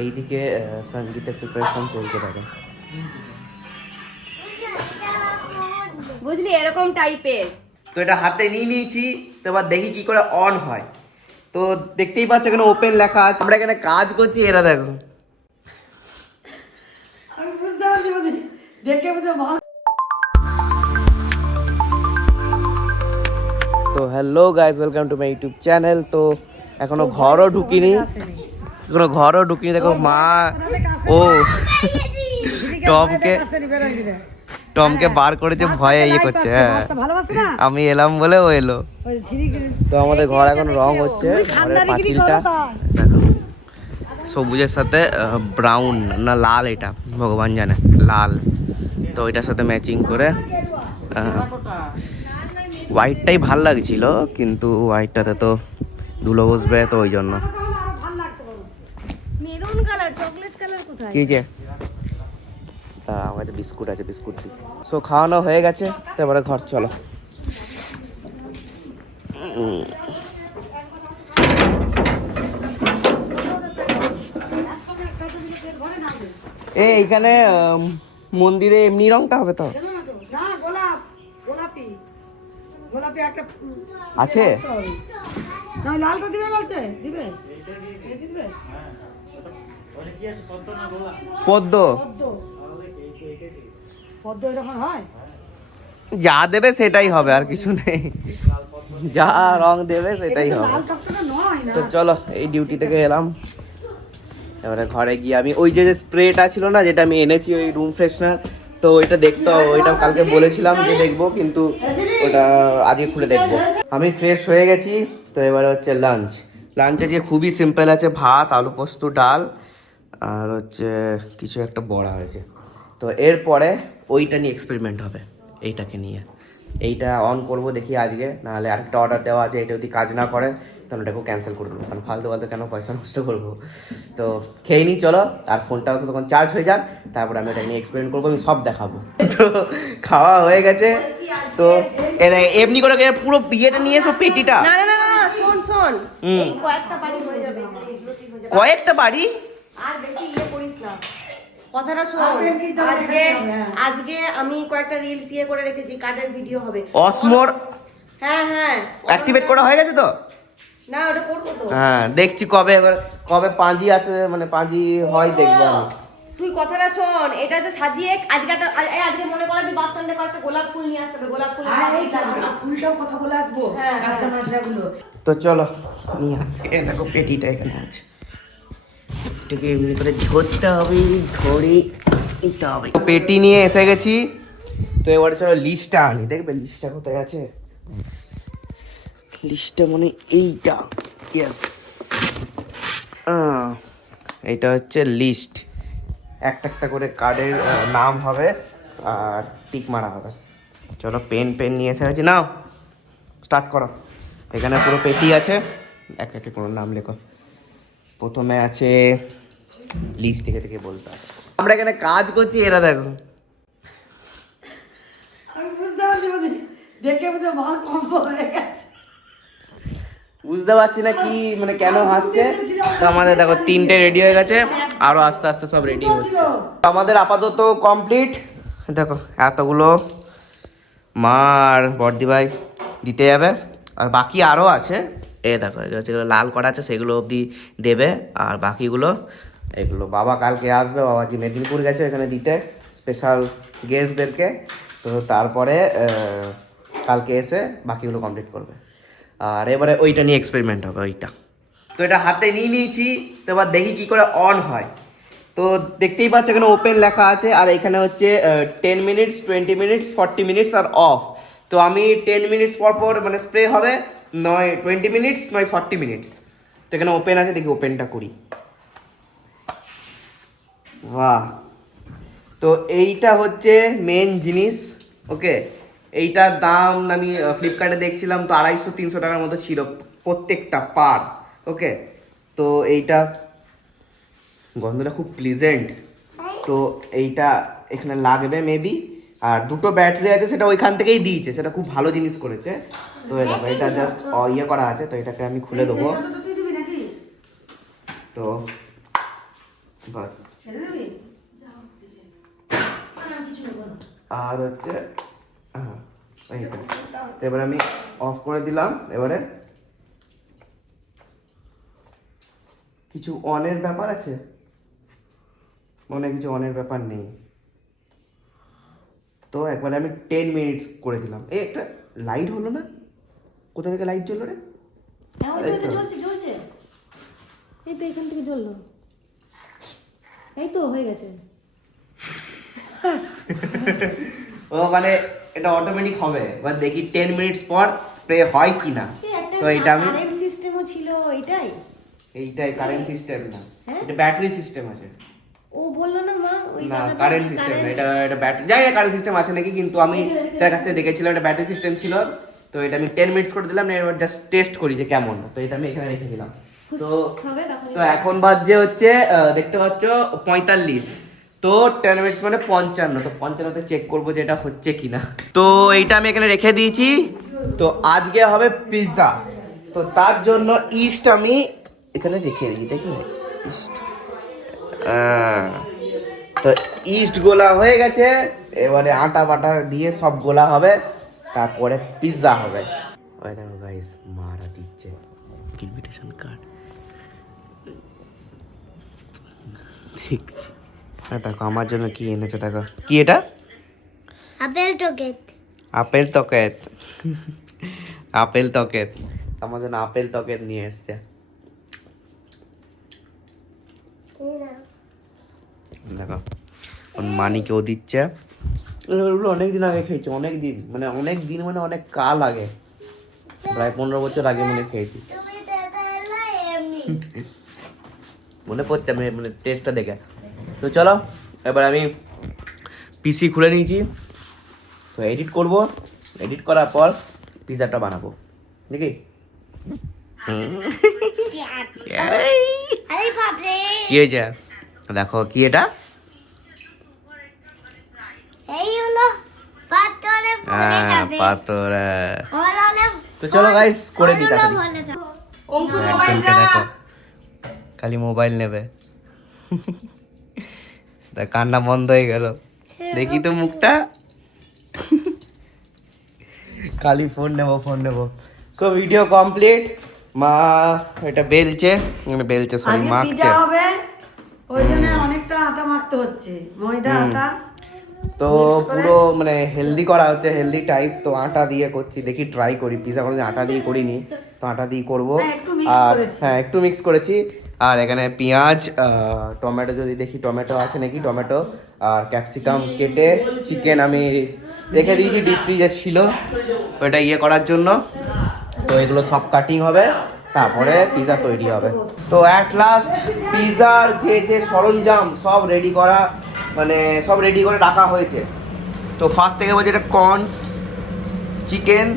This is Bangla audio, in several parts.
এইদিকে সঙ্গীতের প্রিপারেশন চলছে থাকে, বুঝলি, এরকম টাইপের। তো এটা হাতে নিয়ে নিয়েছি, তো এবার দেখি কি করে অন হয়। তো দেখতেই পাচ্ছ এখানে ওপেন লেখা আছে, আমরা এখানে কাজ করছি, এরা দেখো। আমি বুঝতে পারছি দেখে বুঝতে ভালো। তো hello guys, welcome to my YouTube channel. তো এখনো ঘরও ঢুকিনি, দেখো মা ও টমকে বার করেছে, ভয়ে ইয়ে করছে। হ্যাঁ, আমি এলাম বলে ও এলো। তো আমাদের ঘর এখন রং হচ্ছে, ঘরের পাঁচিলটা সবুজের সাথে ব্রাউন না লাল, এটা ভগবান জানে, লাল। তো এটার সাথে ম্যাচিং করে হোয়াইটটাই ভাল লাগছিল, কিন্তু হোয়াইটটাতে তো ধুলো বসবে, তো ওই জন্য। মেরুন কালার, চকলেট কালার কোথায়? কি যে আমার কাছে বিস্কুট আছে, বিস্কুট দিই। সো খাওয়ানো হয়ে গেছে, তারপরে ঘর চলো। এইখানে মন্দিরে এমনি রংটা হবে তো আছে, লালটা দিবে বলছে, দিবে পদ্ম পদ্ম এরকম হয়, যা দেবে সেটাই হবে, আর কিছু নেই, যা রং দেবে সেটাই হবে। লাল টকটকে নয় না। তো চলো, এই ডিউটি থেকে এলাম, এবারে ঘরে গিয়ে আমি ওই যে স্প্রেটা ছিল না, যেটা আমি এনেছি, ওই রুম ফ্রেশনার, তো ওইটা দেখতে হবে। ওইটা কালকে বলেছিলাম যে দেখবো, কিন্তু ওটা আজকে খুলে দেখবো। আমি ফ্রেশ হয়ে গেছি, তো এবারে হচ্ছে লাঞ্চে যে খুবই সিম্পল আছে, ভাত, আলু পোস্ত, ডাল, আর হচ্ছে কিছু একটা বড়া হয়েছে। তো এরপরে ওইটা নিয়ে এক্সপেরিমেন্ট হবে, এইটাকে নিয়ে। এইটা অন করব দেখি আজকে, নাহলে আরেকটা অর্ডার দেওয়া আছে, এটা যদি কাজ না করে তাহলে ওটাকেও ক্যান্সেল করে দেবো, কারণ ফালতু কেন পয়সা নষ্ট করবো। তো খেয়ে নিই চলো, আর ফোনটাও তো তখন চার্জ হয়ে যাক, তারপরে আমি এটা নিয়ে এক্সপেরিমেন্ট করবো, আমি সব দেখাবো। তো খাওয়া হয়ে গেছে, তো এমনি করে পুরো বিয়েটা নিয়ে এসো, পেটিটা। না না না না, শোন এই কয়েকটা বাড়ি হয়ে যাবে, কয়েকটা বাড়ি, আর বেশি ইয়ে করিস না, কথাটা শোন। আজকে আমি কয়েকটা রিলস ইয়ে করে রেখেছি, কার্ডের ভিডিও হবে। অসমোর হ্যাঁ অ্যাক্টিভেট করা হয়ে গেছে তো? না, ওটা করবো তো। হ্যাঁ, দেখছি কবে, এবার কবে পাঁজি আসে, মানে পাঁজি হয় দেখবো আমি। তুই কথাটা শোন, এটা যে সাজিয়ে আজকে মনে কর আমি বাস স্ট্যান্ডে কয়েকটা গোলাপ ফুল নিয়ে আসতে হবে, গোলাপ ফুল ফুলটাও কথা বলে আসবো, কাঁচা মশলাগুলো। তো চলো নিয়ে আসি, দেখো পেটিটা এখানে আছে, এটাকে এমনি করে ধরতে হবে, ধরে নিতে হবে। পেটি নিয়ে এসে গেছি, তো এবারে চলো লিস্টটা আনি, দেখবে লিস্টটা কোথায় আছে। লিস্টটা মানে এইটা, ইয়েস, এইটা হচ্ছে লিস্ট। একটা একটা করে কার্ডের নাম হবে আর টিক মারা হবে। চলো পেন নিয়ে এসে গেছি, নাও স্টার্ট করো। এখানে পুরো পেটি আছে, একটা একটা কোনো নাম লেখো। প্রথমে আছে লিস্ট থেকে বলতে হবে। আমরা এখানে কাজ করছি, এরা দেখো। আমি বুঝতে পারছি দেখে বুঝতে ভালো কম হয়ে গেছে, বুঝতে পারছি না কি মানে কেন হাসছে। তো আমাদের দেখো 3টে রেডি হয়ে গেছে, আরো আস্তে আস্তে সব রেডি হচ্ছে। আমাদের আপাতত কমপ্লিট। দেখো এতগুলো মা আর বর্দি ভাই দিতে যাবে, আর বাকি আরও আছে। দেখো যেগুলো লাল করা আছে সেগুলো অবধি দেবে, আর বাকিগুলো এগুলো বাবা কালকে আসবে, বাবা কি মেদিনীপুর গেছে এখানে দিতে স্পেশাল গেস্টদেরকে। তো তারপরে কালকে এসে বাকিগুলো কমপ্লিট করবে, আর এবারে ওইটা নিয়ে এক্সপেরিমেন্ট হবে, ওইটা। তো এটা হাতে নিয়ে নিয়েছি, তো এবার দেখি কি করে অন হয়। তো দেখতেই পাচ্ছ এখানে ওপেন লেখা আছে, আর এখানে হচ্ছে 10 মিনিটস, 20 মিনিটস, 40 মিনিটস আর অফ। তো আমি 10 মিনিটস পর মানে স্প্রে হবে, নয় 20 মিনিটস, নয় 40 মিনিটস। তো এখানে ওপেন আছে, দেখি ওপেনটা করি। বাহ, তো এইটা হচ্ছে মেন জিনিস। ওকে, এইটার দাম আমি ফ্লিপকার্টে দেখছিলাম, তো 250-300 টাকার মতো ছিল প্রত্যেকটা পার। ওকে, তো এইটা গন্ধটা খুব প্লিজেন্ট। তো এইটা এখানে লাগবে মেবি, আর দুটো ব্যাটারি আছে, সেটা ওইখান থেকেই দিয়েছে, সেটা খুব ভালো জিনিস করেছে। তো এটা জাস্ট ইয়ে করা আছে, তো এটাকে আমি খুলে দেবো। তো বাস। ছেড়ে দিবি? আমি কিছু নেবো না। আর হচ্ছে এইটা। তো এবার আমি অফ করে দিলাম। এবারে কিছু অনের ব্যাপার আছে, মনে হয় কিছু অনের ব্যাপার নেই। তো একবারে আমি 10 মিনিটস করে দিলাম। এই একটা লাইট হলো না, কোথা থেকে লাইট জ্বললো রে? হ্যাঁ, ওই তো জ্বলছে জ্বলছে। এই তো এখান থেকে জ্বললো। এই তো হয়ে গেছে। ও মানে এটা অটোমেটিক হবে, এবার দেখি 10 মিনিটস পর স্প্রে হয় কি না। তো এটা আমি কারেন্ট সিস্টেমও ছিল এটাই। এইটাই কারেন্ট সিস্টেম না, হ্যাঁ? এটা ব্যাটারি সিস্টেম আছে। ও বললো না মা ওই না দাদাটা কারেন্ট যে সিস্টেম না, current- এটা ব্যাটারি, জানি না কারেন্ট সিস্টেম আছে নাকি, কিন্তু আমি তার কাছ থেকে দেখেছিলাম এটা ব্যাটারি সিস্টেম ছিল। তো এটা আমি 10 মিনিটস করে দিলাম, এবার জাস্ট টেস্ট করি যে কেমন। তো এটা আমি এখানে রেখে দিলাম। তো হবে তখন তো এখন বাজে হচ্ছে দেখতে পাচ্ছ 45। তো 10 মিনিটস মানে 55। তো 55তে চেক করবো যে এটা হচ্ছে কিনা। তো এইটা আমি এখানে রেখে দিয়েছি। তো আজকে হবে পিৎজা। তো তার জন্য ইস্ট আমি এখানে রেখে দিই, দেখি ইস্ট। তো ইস্ট গোলা হয়ে গেছে, এবারে আটা বাটা দিয়ে সব গোলা হবে, তারপরে পিৎজা হবে। ওই দেখো গাইস, মারা দিচ্ছে ইনভিটেশন কার্ড। ঠিক, হ্যাঁ দেখো আমার জন্য কি এনেছে, দেখো কি এটা, আপেল টকেট। আপেল তকেত। আপেল তকেত, আমার জন্য আপেল তকেত নিয়ে এসছে। দেখো মানিকেও দিচ্ছে। এগুলো অনেকদিন আগে খেয়েছি, অনেকদিন মানে অনেক অনেক কাল আগে, প্রায় 15 বছর আগে মনে খেয়েছি। মনে পড়ছে আমি মানে টেস্টটা দেখে। তো চলো এবার আমি পিসি খুলে নিয়েছি, তো এডিট করব, এডিট করার পর পিৎজাটা বানাবো নাকি। কি হয়েছে দেখো, কি এটা, পাথর। তো চলো গাইস করে দিই তাড়াতাড়ি। একজনকে দেখো খালি মোবাইল নেবে, তা কান্না বন্ধ হয়ে গেল, দেখি তো মুখটা, খালি ফোন নেবো। So video complete. মা এটা বেলছে সরি আজকে মাখছে। পিৎজা হবে, ওই জন্য অনেকটা আটা মাখতে হচ্ছে, ময়দা আটা। তো পুরো মানে হেলদি করা হচ্ছে, হেলদি টাইপ। তো আটা দিয়ে করছি, দেখি ট্রাই করি। পিৎজা কোনোদিন আটা দিয়ে করিনি, তো আটা দিয়ে করবো। হ্যাঁ, একটু mix আর করেছি। হ্যাঁ একটু মিক্স করেছি। আর এখানে পেঁয়াজ, টমেটো, যদি দেখি টমেটো আছে নাকি, টমেটো আর ক্যাপসিকাম কেটে, চিকেন আমি রেখে দিয়েছি, ডিপ ফ্রিজে ছিল ওইটা ইয়ে করার জন্য। তো এগুলো সব কাটিং হবে, তারপরে পিৎজা তৈরি হবে। তো অ্যাট লাস্ট পিৎজার যে সরঞ্জাম সব রেডি করা, মানে সব রেডি করে রাখা হয়েছে। তো ফার্স্ট থেকে বলছে এটা কর্নস, চিকেন,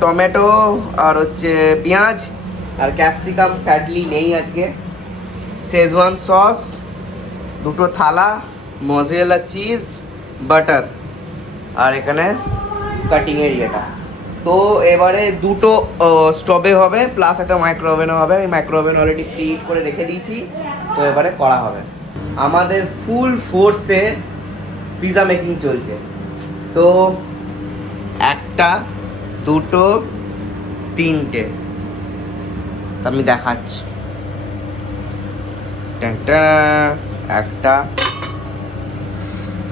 টমেটো আর হচ্ছে পেঁয়াজ আর ক্যাপসিকাম স্যাডলি নেই আজকে, শেজওয়ান সস, দুটো থালা, মজরেলা চিজ, বাটার, আর এখানে কাটিং এর ইয়েটা। তো এবারে দুটো স্টোভে হবে, প্লাস একটা মাইক্রো ওভেনও হবে। আমি মাইক্রো ওভেন অলরেডি প্রিহিট করে রেখে দিয়েছি। তো এবারে করা হবে। আমাদের ফুল ফোর্সে পিৎজা মেকিং চলছে। তো একটা, দুটো, তিনটে আমি দেখাচ্ছি। একটা,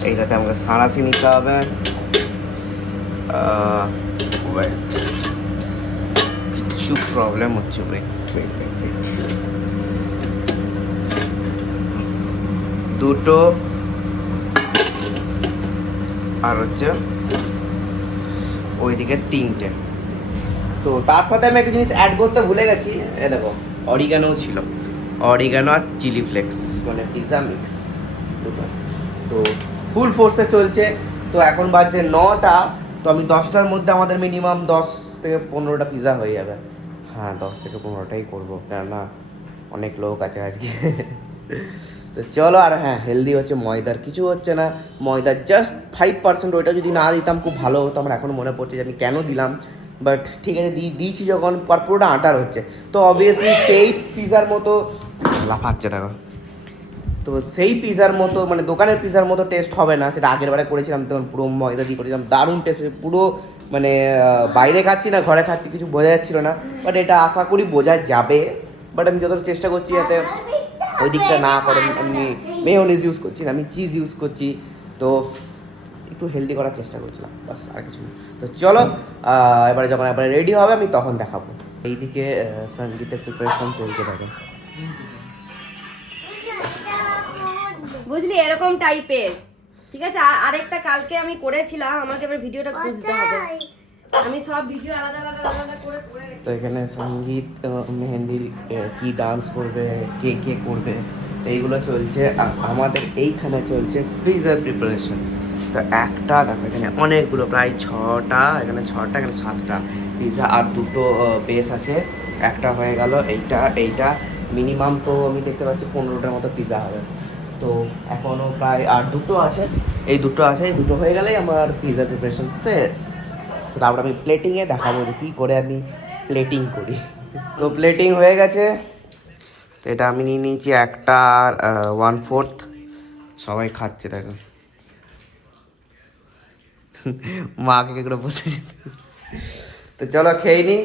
এইটাতে আমাকে সাঁড়াশি নিতে হবে। কিছু প্রবলেম হচ্ছে, দুটো, আর হচ্ছে ওইদিকে তিনটে। তো তার সাথে আমি একটা জিনিস অ্যাড করতে ভুলে গেছি, এ দেখো অরিগানো ছিল, অরিগানো আর চিলি ফ্লেক্স, মানে পিৎজা মিক্স দুটো। তো ফুল ফোর্সে চলছে। তো এখন বাজছে 9টা। তো আমি 10টার মধ্যে আমাদের মিনিমাম 10 থেকে 15টা পিৎজা হয়ে যাবে। হ্যাঁ 10 থেকে 15টাই করবো, কেননা অনেক লোক আছে আজকে। তো চলো। আর হ্যাঁ হেলদি হচ্ছে, ময়দার কিছু হচ্ছে না, ময়দার জাস্ট 5%। ওইটা যদি না দিতাম খুব ভালো হতো। আমার এখন মনে পড়ছে যে আমি কেন দিলাম, বাট ঠিক আছে দিয়েছি যখন, পুরোটা আটার হচ্ছে। তো অবভিয়াসলি সেই পিৎজার মতো লাফাচ্ছে দেখো, তো সেই পিজার মতো মানে দোকানের পিজার মতো টেস্ট হবে না, সেটা আগের বারে করেছিলাম তখন পুরো ময়দা দিয়ে করেছিলাম, দারুণ টেস্ট, পুরো মানে বাইরে খাচ্ছি না ঘরে খাচ্ছি কিছু বোঝা যাচ্ছিল না, বাট এটা আশা করি বোঝা যাবে। বাট আমি যতটা চেষ্টা করছি যাতে ওই দিকটা না করে, আমি মেয়োনিজ ইউজ করছি না, আমি চিজ ইউজ করছি, তো একটু হেলদি করার চেষ্টা করছিলাম, বাস আর কিছু না। তো চলো এবারে যখন এবারে রেডি হবে আমি তখন দেখাবো। এইদিকে সঙ্গীতের প্রিপারেশন চলছে থাকে। বুঝলি এরকম টাইপের, ঠিক আছে। আরেকটা কালকে আমি করেছিলাম, আমাকে এবার ভিডিওটা খুঁজতে হবে, আমি সব ভিডিও আলাদা আলাদা আলাদা করে করে রেখেছি। তো এখানে সঙ্গীত মেহেন্দির কি ডান্স করবে, কে কে করবে, তো এইগুলো চলছে। আর আমাদের এইখানে চলছে পিজার প্রিপারেশন। তো একটা দেখো এখানে অনেকগুলো, প্রায় 6টা, এখানে 6টা, এখানে 7টা পিজা, আর 2টো বেস আছে, একটা হয়ে গেল। এইটা মিনিমাম তো আমি দেখতে পাচ্ছি 15টার মতো পিজা হবে। তো এখনও প্রায় আর 2টো আছে, এই 2টো আছে, এই 2টো হয়ে গেলেই আমার পিজা প্রিপারেশন শেষ। তো তারপর আমি প্লেটিংয়ে দেখাবো যে কী করে আমি প্লেটিং করি। তো প্লেটিং হয়ে গেছে, তো এটা আমি নিয়ে নিয়েছি একটা, আর 1/4 সবাই খাচ্ছে দেখো, মাকে করে বসেছি। তো চলো খেয়ে নিই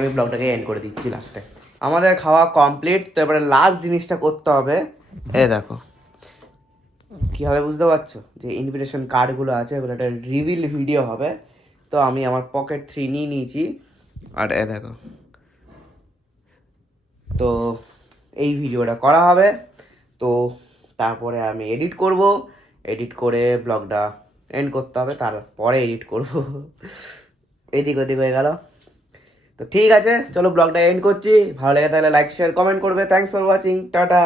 আমি ব্লগটাকে এন্ড করে দিচ্ছি লাস্টে। আমাদের খাওয়া কমপ্লিট, তো এবারে লাস্ট জিনিসটা করতে হবে। এ দেখো কী হবে বুঝতে পারছো, যে ইনভিটেশন কার্ডগুলো আছে ওগুলো একটা রিভিল ভিডিও হবে। তো আমি আমার পকেট 3 নিয়ে নিয়েছি, আর এ দেখো, তো এই ভিডিওটা করা হবে। তো তারপরে আমি এডিট করব, এডিট করে ব্লগটা এন্ড করতে হবে, তারপরে এডিট করব। এদিক ওদিক হয়ে গেল। তো ঠিক আছে চলো ব্লগটা এন্ড করছি, ভালো লেগে থাকলে লাইক শেয়ার কমেন্ট করবে। Thanks for watching, tata.